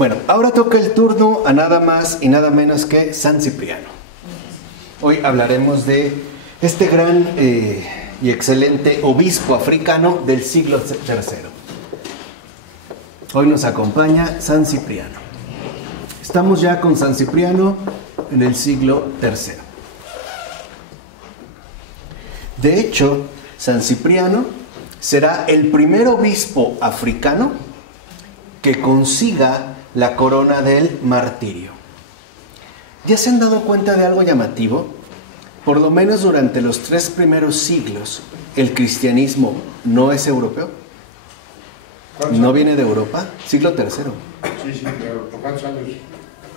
Bueno, ahora toca el turno a nada más y nada menos que San Cipriano. Hoy hablaremos de este gran y excelente obispo africano del siglo III. Hoy nos acompaña San Cipriano. Estamos ya con San Cipriano en el siglo III. De hecho, San Cipriano será el primer obispo africano que consiga la corona del martirio. ¿Ya se han dado cuenta de algo llamativo? Por lo menos durante los 3 primeros siglos, el cristianismo no es europeo. ¿No viene de Europa? Siglo III. Sí, pero ¿por cuántos años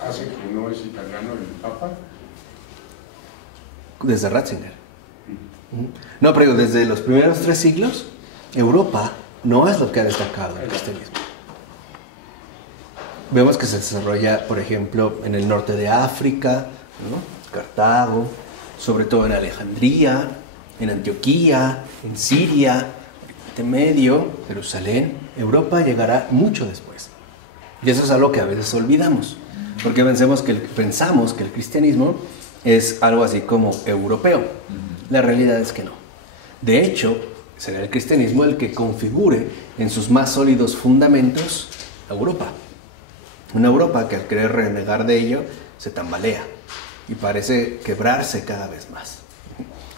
hace que no es italiano el Papa? Desde Ratzinger. No, pero desde los primeros 3 siglos, Europa no es lo que ha destacado el cristianismo. Vemos que se desarrolla, por ejemplo, en el norte de África, ¿no? Cartago, sobre todo en Alejandría, en Antioquía, en Siria, Oriente Medio, Jerusalén. Europa llegará mucho después. Y eso es algo que a veces olvidamos, porque pensamos que el cristianismo es algo así como europeo. La realidad es que no. De hecho, será el cristianismo el que configure en sus más sólidos fundamentos a Europa. Una Europa que al querer renegar de ello se tambalea y parece quebrarse cada vez más.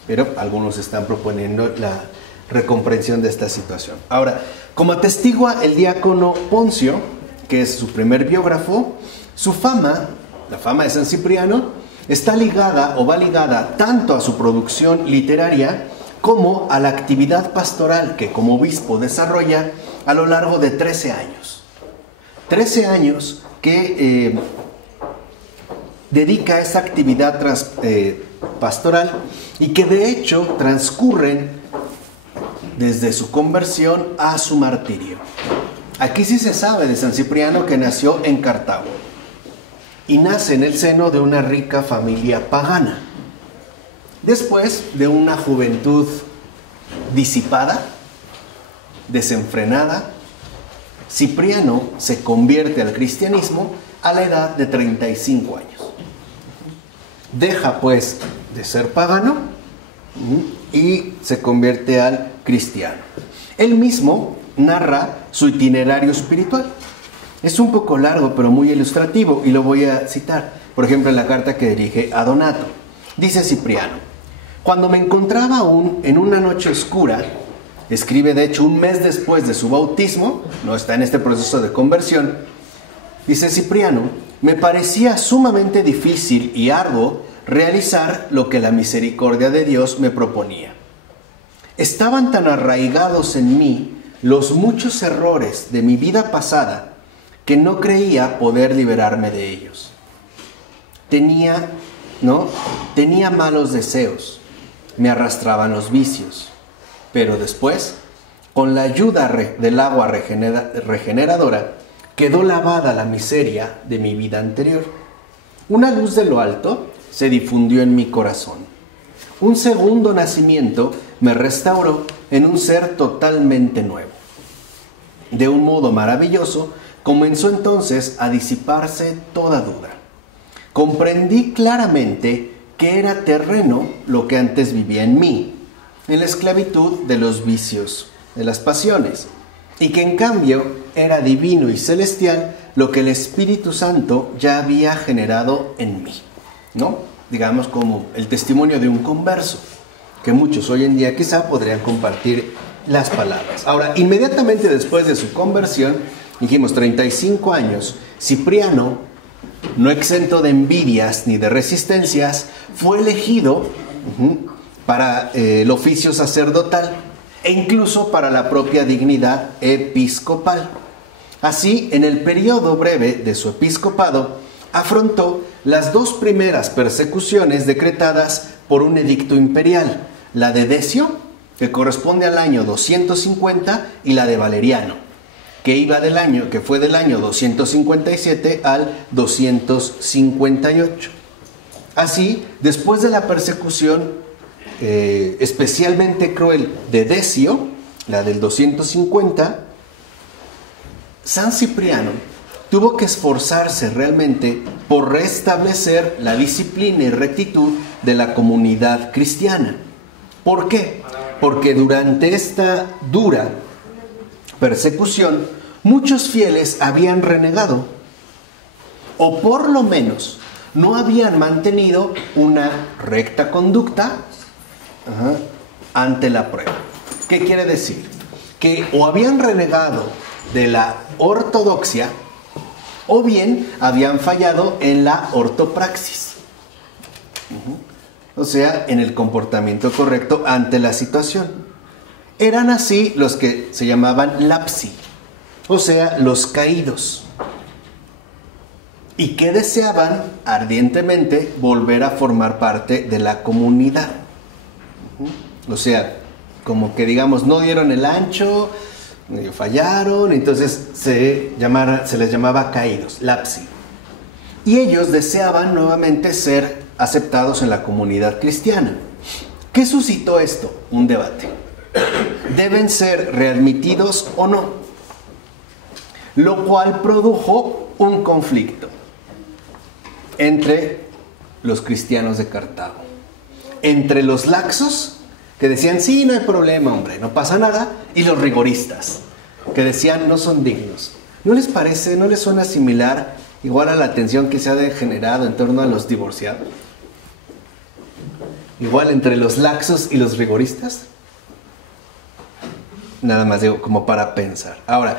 Pero algunos están proponiendo la recomprensión de esta situación. Ahora, como atestigua el diácono Poncio, que es su primer biógrafo, su fama, la fama de San Cipriano, está ligada o va ligada tanto a su producción literaria como a la actividad pastoral que como obispo desarrolla a lo largo de 13 años. 13 años que dedica a esa actividad pastoral y que de hecho transcurren desde su conversión a su martirio. Aquí sí se sabe de San Cipriano que nació en Cartago y nace en el seno de una rica familia pagana. Después de una juventud disipada, desenfrenada, Cipriano se convierte al cristianismo a la edad de 35 años. Deja pues de ser pagano y se convierte al cristiano. Él mismo narra su itinerario espiritual. Es un poco largo, pero muy ilustrativo, y lo voy a citar. Por ejemplo, en la carta que dirige a Donato. Dice Cipriano: cuando me encontraba aún en una noche oscura, escribe de hecho un mes después de su bautismo, no está en este proceso de conversión, dice Cipriano, me parecía sumamente difícil y arduo realizar lo que la misericordia de Dios me proponía. Estaban tan arraigados en mí los muchos errores de mi vida pasada que no creía poder liberarme de ellos. Tenía malos deseos, me arrastraban los vicios, pero después, con la ayuda del agua regeneradora, quedó lavada la miseria de mi vida anterior. Una luz de lo alto se difundió en mi corazón. Un segundo nacimiento me restauró en un ser totalmente nuevo. De un modo maravilloso, comenzó entonces a disiparse toda duda. Comprendí claramente que era terreno lo que antes vivía en mí, en la esclavitud de los vicios, de las pasiones, y que en cambio era divino y celestial lo que el Espíritu Santo ya había generado en mí, ¿no? Digamos como el testimonio de un converso, que muchos hoy en día quizá podrían compartir las palabras. Ahora, inmediatamente después de su conversión, dijimos 35 años, Cipriano, no exento de envidias ni de resistencias, fue elegido para el oficio sacerdotal e incluso para la propia dignidad episcopal. Así, en el periodo breve de su episcopado, afrontó las 2 primeras persecuciones decretadas por un edicto imperial, la de Decio, que corresponde al año 250, y la de Valeriano, que fue del año 257 al 258. Así, después de la persecución especialmente cruel de Decio, la del 250, San Cipriano tuvo que esforzarse realmente por restablecer la disciplina y rectitud de la comunidad cristiana. ¿Por qué? Porque durante esta dura persecución, muchos fieles habían renegado, o por lo menos no habían mantenido una recta conducta ante la prueba. ¿Qué quiere decir? Que o habían renegado de la ortodoxia, o bien habían fallado en la ortopraxis. O sea, en el comportamiento correcto ante la situación. Eran así los que se llamaban lapsi, o sea, los caídos, y que deseaban ardientemente volver a formar parte de la comunidad. O sea, como que digamos, no dieron el ancho, fallaron, entonces se les llamaba caídos, lapsi. Y ellos deseaban nuevamente ser aceptados en la comunidad cristiana. ¿Qué suscitó esto? Un debate. ¿Deben ser readmitidos o no? Lo cual produjo un conflicto entre los cristianos de Cartago, entre los laxos, que decían, sí, no hay problema, hombre, no pasa nada, y los rigoristas, que decían, no son dignos. ¿No les parece, no les suena similar, igual a la tensión que se ha generado en torno a los divorciados? Igual entre los laxos y los rigoristas. Nada más digo, como para pensar. Ahora,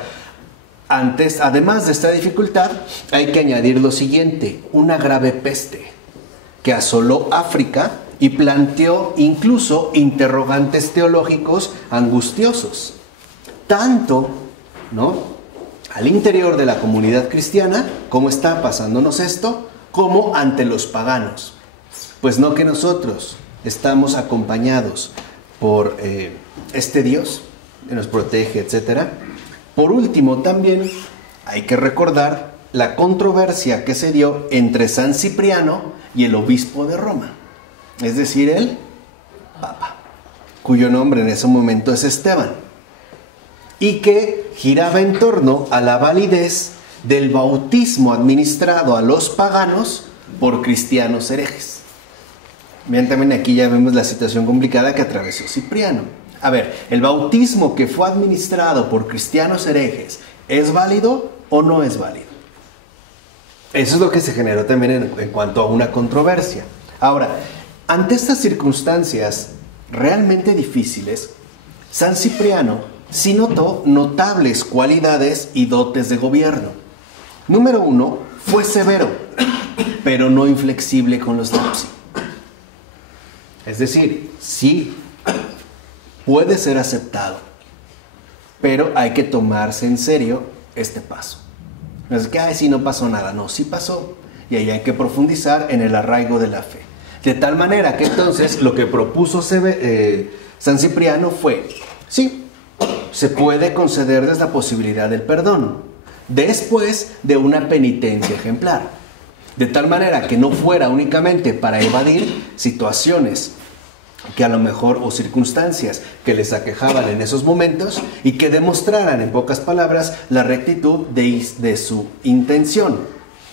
además de esta dificultad, hay que añadir lo siguiente: una grave peste que asoló África y planteó incluso interrogantes teológicos angustiosos, tanto, al interior de la comunidad cristiana, ¿cómo está pasándonos esto?, como ante los paganos. Pues no que nosotros estamos acompañados por este Dios que nos protege, etc. Por último, también hay que recordar la controversia que se dio entre San Cipriano y el obispo de Roma, es decir, el Papa, cuyo nombre en ese momento es Esteban, y que giraba en torno a la validez del bautismo administrado a los paganos por cristianos herejes. Bien, también aquí ya vemos la situación complicada que atravesó Cipriano. A ver, ¿el bautismo que fue administrado por cristianos herejes es válido o no es válido? Eso es lo que se generó también en cuanto a una controversia. Ahora, ante estas circunstancias realmente difíciles, San Cipriano sí notó notables cualidades y dotes de gobierno. Número 1, fue severo, pero no inflexible con los lapsi. Es decir, sí puede ser aceptado, pero hay que tomarse en serio este paso. No es que, sí, no pasó nada. No, sí pasó, y ahí hay que profundizar en el arraigo de la fe. De tal manera que entonces lo que propuso San Cipriano fue, sí, se puede concederles la posibilidad del perdón, después de una penitencia ejemplar. De tal manera que no fuera únicamente para evadir situaciones que a lo mejor, o circunstancias que les aquejaban en esos momentos, y que demostraran, en pocas palabras, la rectitud de su intención.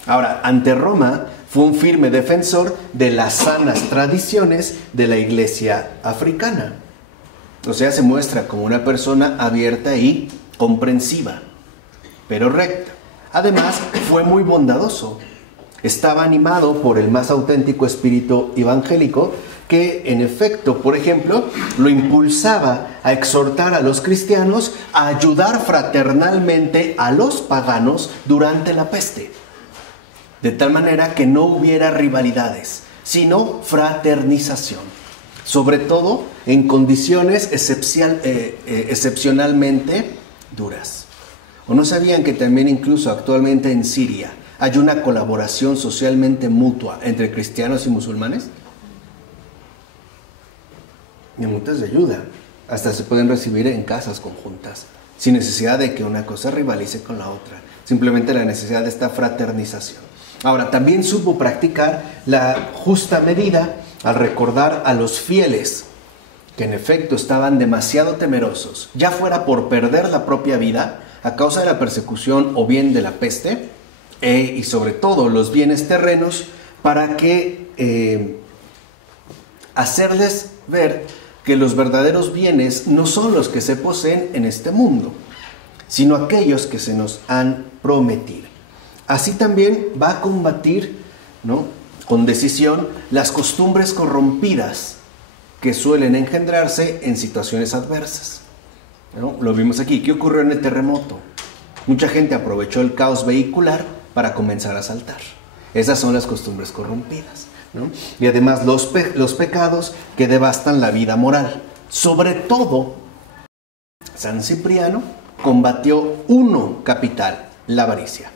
Ahora, ante Roma, fue un firme defensor de las sanas tradiciones de la iglesia africana. O sea, se muestra como una persona abierta y comprensiva, pero recta. Además, fue muy bondadoso. Estaba animado por el más auténtico espíritu evangélico, que en efecto, por ejemplo, lo impulsaba a exhortar a los cristianos a ayudar fraternalmente a los paganos durante la peste, de tal manera que no hubiera rivalidades, sino fraternización, sobre todo en condiciones excepcionalmente duras. ¿O no sabían que también incluso actualmente en Siria hay una colaboración socialmente mutua entre cristianos y musulmanes? Y muchas de ayuda, hasta se pueden recibir en casas conjuntas, sin necesidad de que una cosa rivalice con la otra, simplemente la necesidad de esta fraternización. Ahora, también supo practicar la justa medida al recordar a los fieles que en efecto estaban demasiado temerosos, ya fuera por perder la propia vida a causa de la persecución o bien de la peste, y sobre todo los bienes terrenos, para que hacerles ver que los verdaderos bienes no son los que se poseen en este mundo, sino aquellos que se nos han prometido. Así también va a combatir, ¿no?, con decisión las costumbres corrompidas que suelen engendrarse en situaciones adversas, ¿no? Lo vimos aquí. ¿Qué ocurrió en el terremoto? Mucha gente aprovechó el caos vehicular para comenzar a asaltar. Esas son las costumbres corrompidas, ¿no? Y además los pecados que devastan la vida moral. Sobre todo, San Cipriano combatió uno capital, la avaricia.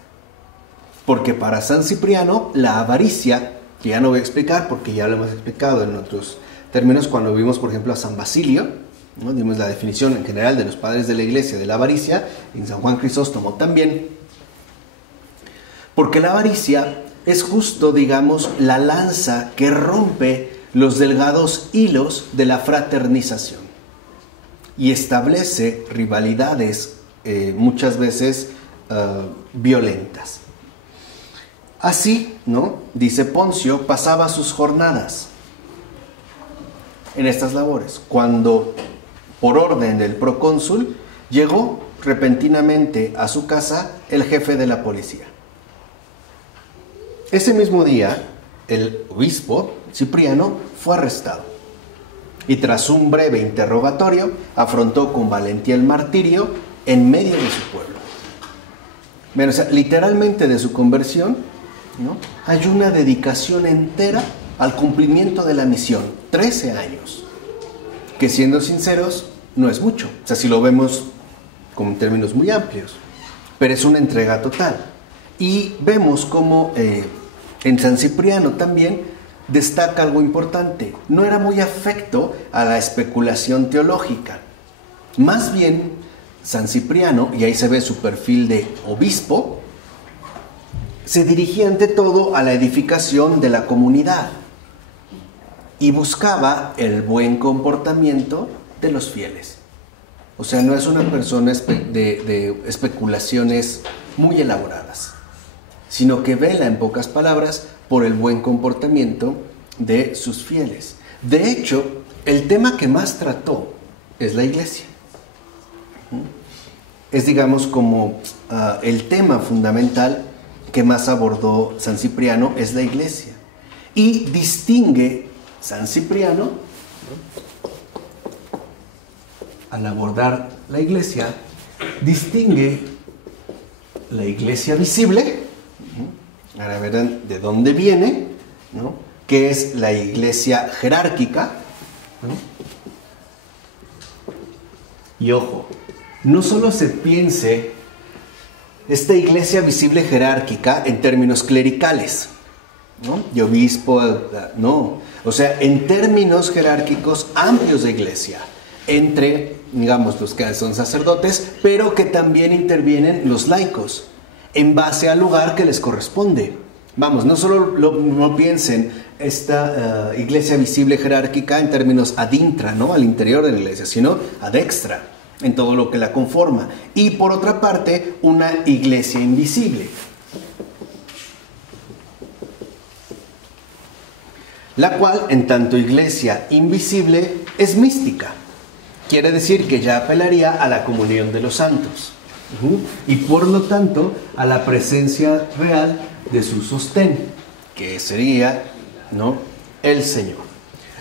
Porque para San Cipriano la avaricia, que ya no voy a explicar porque ya lo hemos explicado en otros términos cuando vimos, por ejemplo, a San Basilio, ¿no? Dimos la definición en general de los padres de la iglesia de la avaricia, en San Juan Crisóstomo también. Porque la avaricia es justo, digamos, la lanza que rompe los delgados hilos de la fraternización y establece rivalidades muchas veces violentas. Así, ¿no?, dice Poncio, pasaba sus jornadas en estas labores, cuando, por orden del procónsul, llegó repentinamente a su casa el jefe de la policía. Ese mismo día, el obispo Cipriano fue arrestado y tras un breve interrogatorio afrontó con valentía el martirio en medio de su pueblo. Bueno, o sea, literalmente de su conversión, ¿no?, hay una dedicación entera al cumplimiento de la misión, 13 años, que siendo sinceros no es mucho, o sea, si lo vemos con términos muy amplios, pero es una entrega total. Y vemos cómo en San Cipriano también destaca algo importante, no era muy afecto a la especulación teológica, más bien San Cipriano, y ahí se ve su perfil de obispo, se dirigía ante todo a la edificación de la comunidad y buscaba el buen comportamiento de los fieles. O sea, no es una persona de especulaciones muy elaboradas, sino que vela, en pocas palabras, por el buen comportamiento de sus fieles. De hecho, el tema que más trató es la iglesia. Es, digamos, como el tema fundamental que más abordó San Cipriano es la iglesia. Y distingue San Cipriano, al abordar la iglesia, distingue la iglesia visible, ahora verán de dónde viene, ¿no?, que es la iglesia jerárquica, ¿no? Y ojo, no solo se piense esta iglesia visible jerárquica en términos clericales, ¿no?, de obispo, no, o sea, en términos jerárquicos amplios de iglesia, entre, digamos, los que son sacerdotes, pero que también intervienen los laicos, en base al lugar que les corresponde. Vamos, no solo no piensen esta iglesia visible jerárquica en términos ad intra, ¿no?, al interior de la iglesia, sino ad extra, en todo lo que la conforma. Y por otra parte, una iglesia invisible, la cual, en tanto iglesia invisible, es mística. Quiere decir que ya apelaría a la comunión de los santos. Y por lo tanto, a la presencia real de su sostén, que sería, ¿no?, el Señor.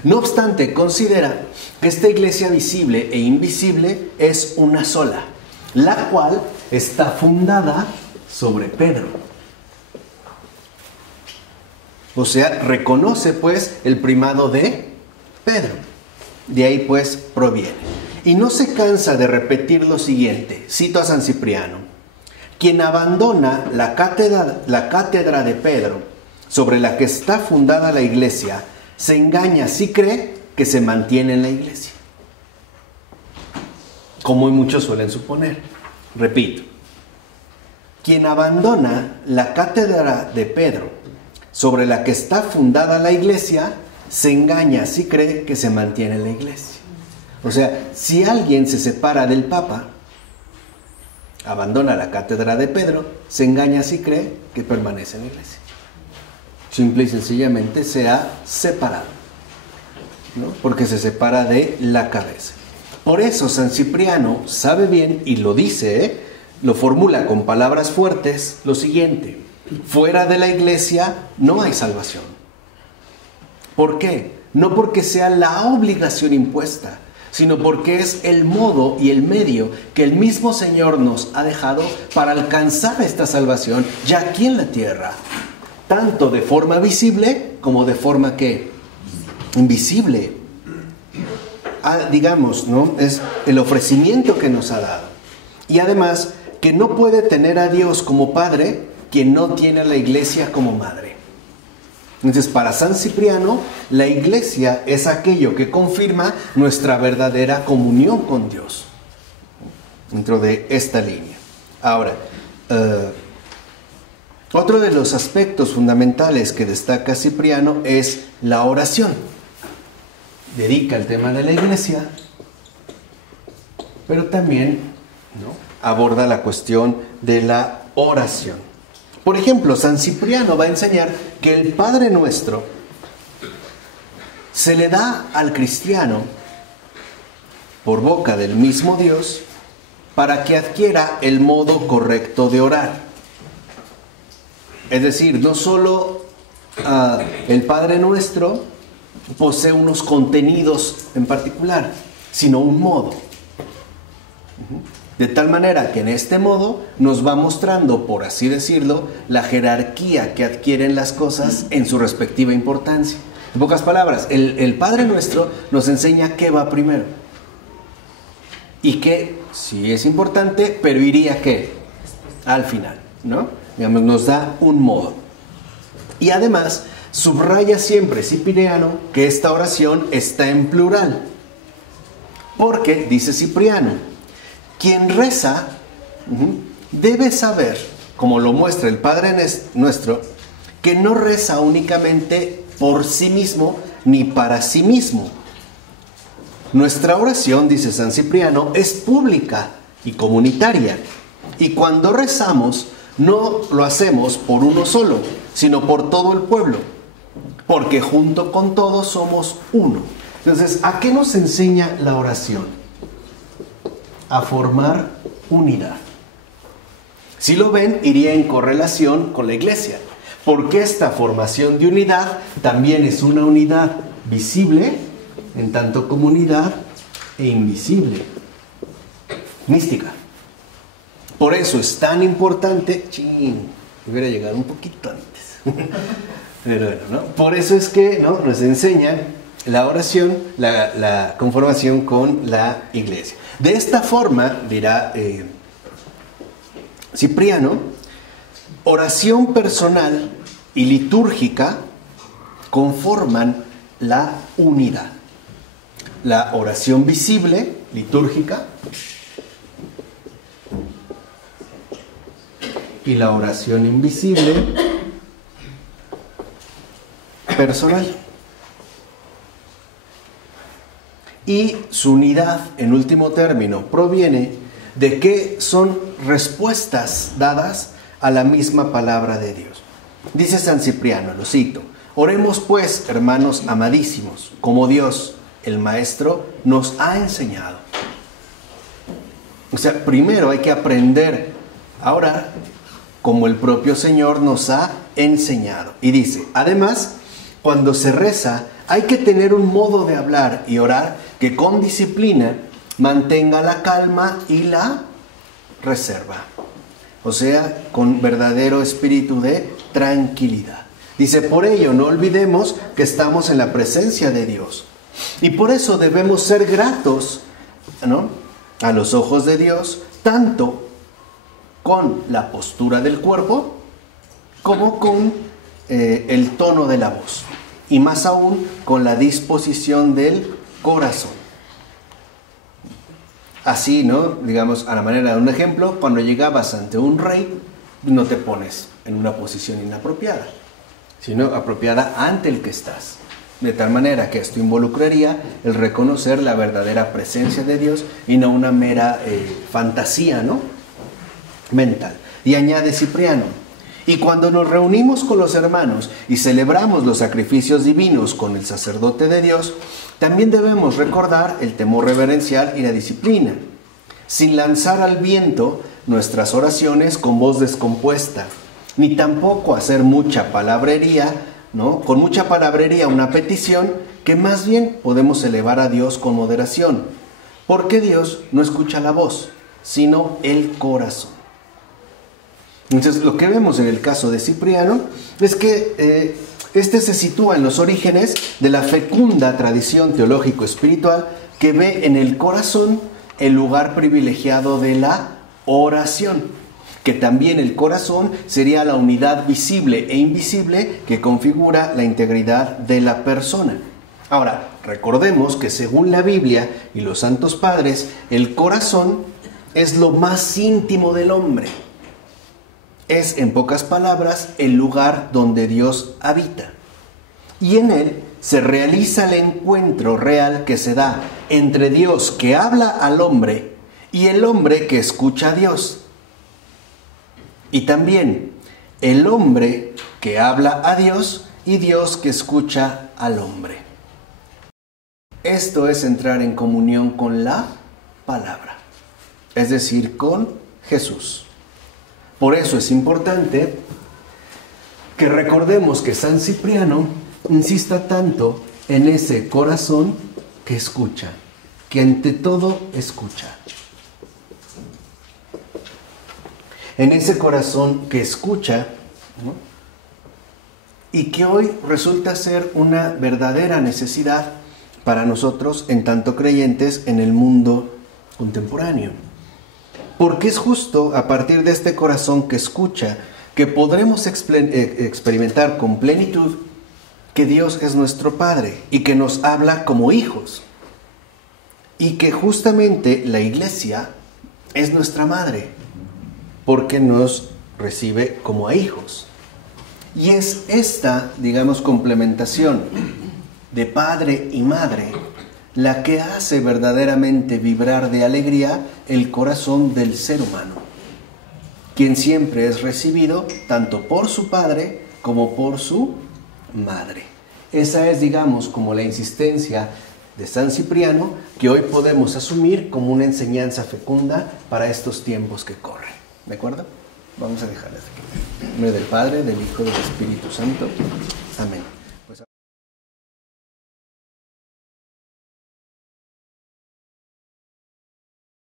No obstante, considera que esta iglesia visible e invisible es una sola, la cual está fundada sobre Pedro. O sea, reconoce pues el primado de Pedro. De ahí pues proviene. Y no se cansa de repetir lo siguiente, cito a San Cipriano: quien abandona la cátedra de Pedro, sobre la que está fundada la iglesia, se engaña si cree que se mantiene en la iglesia, como muchos suelen suponer. Repito, quien abandona la cátedra de Pedro, sobre la que está fundada la iglesia, se engaña si cree que se mantiene en la iglesia. O sea, si alguien se separa del Papa, abandona la cátedra de Pedro, se engaña si cree que permanece en la iglesia. Simple y sencillamente se ha separado, ¿no? Porque se separa de la cabeza. Por eso San Cipriano sabe bien y lo dice, lo formula con palabras fuertes, lo siguiente: fuera de la iglesia no hay salvación. ¿Por qué? No porque sea la obligación impuesta, sino porque es el modo y el medio que el mismo Señor nos ha dejado para alcanzar esta salvación ya aquí en la tierra, tanto de forma visible como de forma ¿qué? Invisible. Digamos, ¿no? Es el ofrecimiento que nos ha dado. Y además, que no puede tener a Dios como Padre quien no tiene a la iglesia como madre. Entonces, para San Cipriano, la iglesia es aquello que confirma nuestra verdadera comunión con Dios, dentro de esta línea. Ahora, otro de los aspectos fundamentales que destaca Cipriano es la oración. Dedica el tema de la iglesia, pero también, ¿no?, aborda la cuestión de la oración. Por ejemplo, San Cipriano va a enseñar que el Padre Nuestro se le da al cristiano por boca del mismo Dios para que adquiera el modo correcto de orar. Es decir, no solo el Padre Nuestro posee unos contenidos en particular, sino un modo. De tal manera que en este modo nos va mostrando, por así decirlo, la jerarquía que adquieren las cosas en su respectiva importancia. En pocas palabras, el Padre Nuestro nos enseña qué va primero. Y que sí es importante, pero iría ¿qué? Al final, ¿no? Digamos, nos da un modo. Y además, subraya siempre Cipriano que esta oración está en plural. Porque, dice Cipriano, quien reza debe saber, como lo muestra el Padre Nuestro, que no reza únicamente por sí mismo ni para sí mismo. Nuestra oración, dice San Cipriano, es pública y comunitaria. Y cuando rezamos, no lo hacemos por uno solo, sino por todo el pueblo, porque junto con todos somos uno. Entonces, ¿a qué nos enseña la oración? A formar unidad. Si lo ven, iría en correlación con la iglesia, porque esta formación de unidad también es una unidad visible, en tanto como unidad e invisible, mística. Por eso es tan importante, hubiera llegado un poquito antes, pero bueno, ¿no? Por eso es que, ¿no?, nos enseñan la oración, la conformación con la iglesia. De esta forma, dirá Cipriano, oración personal y litúrgica conforman la unidad. La oración visible, litúrgica, y la oración invisible, personal. Y su unidad, en último término, proviene de que son respuestas dadas a la misma palabra de Dios. Dice San Cipriano, lo cito: oremos pues, hermanos amadísimos, como Dios, el Maestro, nos ha enseñado. O sea, primero hay que aprender a orar como el propio Señor nos ha enseñado. Y dice, además, cuando se reza, hay que tener un modo de hablar y orar que con disciplina mantenga la calma y la reserva. O sea, con verdadero espíritu de tranquilidad. Dice, por ello no olvidemos que estamos en la presencia de Dios. Y por eso debemos ser gratos, ¿no?, a los ojos de Dios, tanto con la postura del cuerpo como con el tono de la voz. Y más aún con la disposición del corazón. Así, ¿no?, digamos, a la manera de un ejemplo, cuando llegabas ante un rey, no te pones en una posición inapropiada, sino apropiada ante el que estás. De tal manera que esto involucraría el reconocer la verdadera presencia de Dios y no una mera fantasía, ¿no?, mental. Y añade Cipriano: y cuando nos reunimos con los hermanos y celebramos los sacrificios divinos con el sacerdote de Dios, también debemos recordar el temor reverencial y la disciplina, sin lanzar al viento nuestras oraciones con voz descompuesta, ni tampoco hacer mucha palabrería, ¿no? Con mucha palabrería una petición que más bien podemos elevar a Dios con moderación, porque Dios no escucha la voz, sino el corazón. Entonces, lo que vemos en el caso de Cipriano es que este se sitúa en los orígenes de la fecunda tradición teológico-espiritual que ve en el corazón el lugar privilegiado de la oración, que también el corazón sería la unidad visible e invisible que configura la integridad de la persona. Ahora, recordemos que según la Biblia y los santos padres, el corazón es lo más íntimo del hombre. Es, en pocas palabras, el lugar donde Dios habita. Y en él se realiza el encuentro real que se da entre Dios que habla al hombre y el hombre que escucha a Dios. Y también el hombre que habla a Dios y Dios que escucha al hombre. Esto es entrar en comunión con la palabra, es decir, con Jesús. Por eso es importante que recordemos que San Cipriano insista tanto en ese corazón que escucha, que ante todo escucha. En ese corazón que escucha, ¿no? Y que hoy resulta ser una verdadera necesidad para nosotros en tanto creyentes en el mundo contemporáneo. Porque es justo a partir de este corazón que escucha que podremos experimentar con plenitud que Dios es nuestro Padre y que nos habla como hijos. Y que justamente la Iglesia es nuestra madre, porque nos recibe como a hijos. Y es esta, digamos, complementación de padre y madre la que hace verdaderamente vibrar de alegría el corazón del ser humano, quien siempre es recibido tanto por su padre como por su madre. Esa es, digamos, como la insistencia de San Cipriano que hoy podemos asumir como una enseñanza fecunda para estos tiempos que corren. ¿De acuerdo? Vamos a dejarlas aquí. En nombre del Padre, del Hijo y del Espíritu Santo. Amén.